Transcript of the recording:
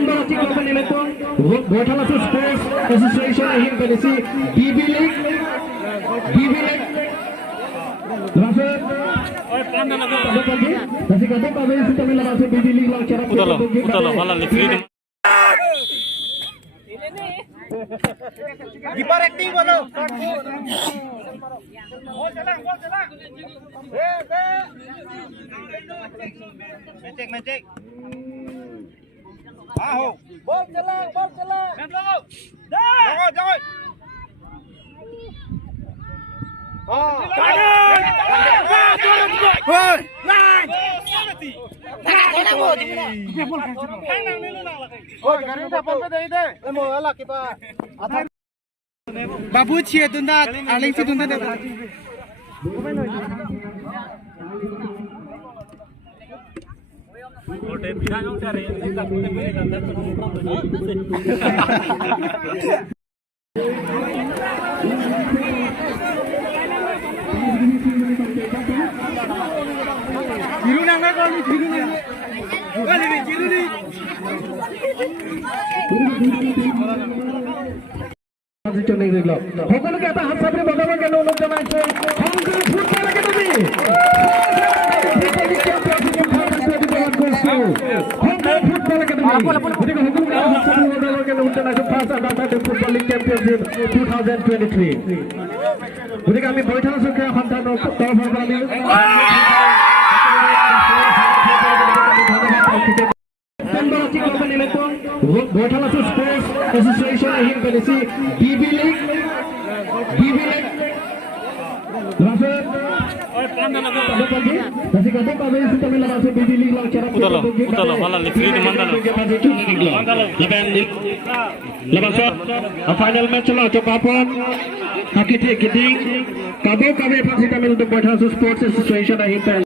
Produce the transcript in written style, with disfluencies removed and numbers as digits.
Pemberati Company Meton, Botalasu Sports Association ahim pelisi DB League. Rafael. Kasih kata Pak Beni kita melakukan DB League lang cara. Utalo, malah free. Keeper acting बोलो ball चला मैचेक हाँ हो ball चला जाओ बाबू छिए तुंदा आलिंग से तुंदा दे Ote bilang orang cari, kita punya beli dan जिरू नंगा कौन जिरू नंगा कौन है जिरू नी সকলো কে এটা হাত চাপৰি বজাব কেনে অনুৰোধ জনাইছো সংগ্ৰাম ফুটবল একাডেমী সংগ্ৰাম ফুটবল একাডেমী গতিকে সকলো কে হাত চাপৰি বজাব কেনে অনুৰোধ জনাইছো first under football league championship 2023 গতিকে আমি বৈঠক চক্ৰীয় সন্তানৰ তৰফৰ পৰা Pemberati Company Meton, Botalasu Sports Association ahim pelisi DB League. Rafael. Kasih kata Pak Beni kita melakukan DB League lang cara. Utalo, malah free Laban shot, a final match lah cokapan Hakiti Giting, Kabo Kabe Pasita Mil untuk Botalasu Sports Association ahim